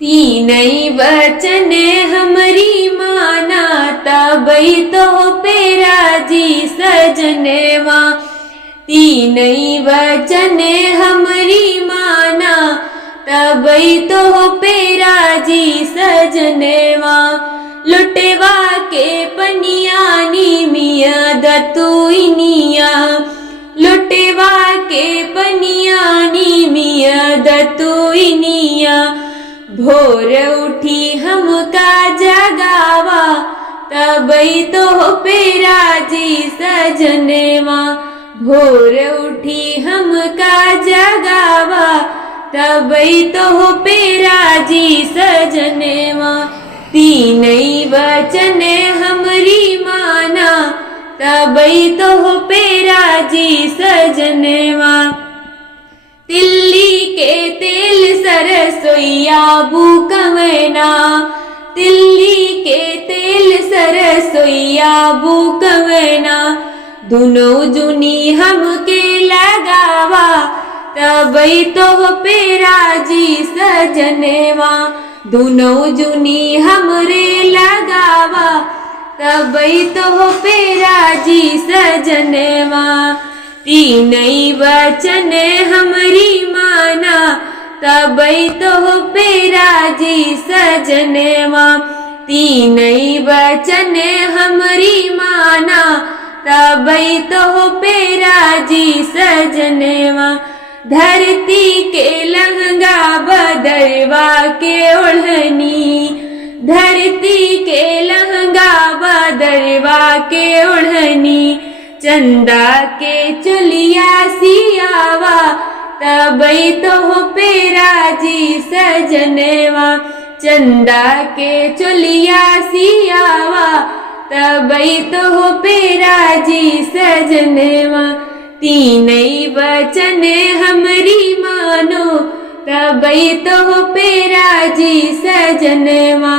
तीनई वचन हमरी माना तबई तो पेराजी सजनेवा। तीनई वचन हमरी माना तबई तो पेराजी सजनेवा। लुटेवा के पनियानी मिया दतुइनिया। लुटेवा के पनियानी मिया दतुइनिया। भोर उठी हमका जगावा तबई तो पेराजी सजनेवा। भोर उठी हमका जगावा तबई तो पेराजी सजनेवा। तीनई वचन हमरी माना तबई तो पेराजी सजनेवा। तिल्ली के तेल सरसोईया बुकवना। तिल्ली के तेल सरसोईया बुकवना। दुनों जुनी हमके लगावा तबई तो पेराजी सजनेवा। दुनों जुनी हमरे लगावा तबई तो पेराजी सजनेवा। तीनई वचन हमरी माना तबई तो पेराजी सजनेवा। तीनई वचन हमरी माना तबई तो पेराजी सजनेवा। धरती के लहंगा बदरवा के ओढ़नी। धरती के लहंगा बदरवा के ओढ़नी। चंदा के चुलिया सियावा तबई तो पेराजी सजनेवा। चंदा के चुलिया सियावा तबई तो पेराजी सजनेवा। तीनई वचन हमरी मानो तबई तो पेराजी सजनेवा।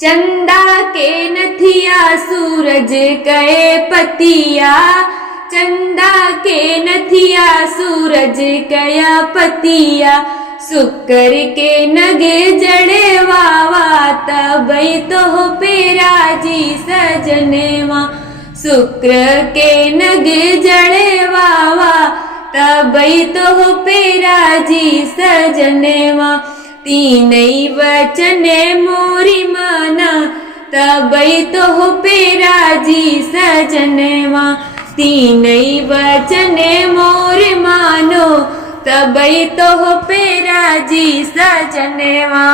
चंदा के नथिया सूरज कए पतिया। चंदा के नथिया सूरज कया पतिया। शुक्र के नगे जड़े वावा तबई तो पेराजी सजनेवा। शुक्र के नगे जड़े वावा तबई तो पेराजी सजनेवा। तीनई वचन मोरी माना तबई तो पेराजी सजनेवा। तीनई वचन मोर मानो तबई तो पेराजी सजनेवा।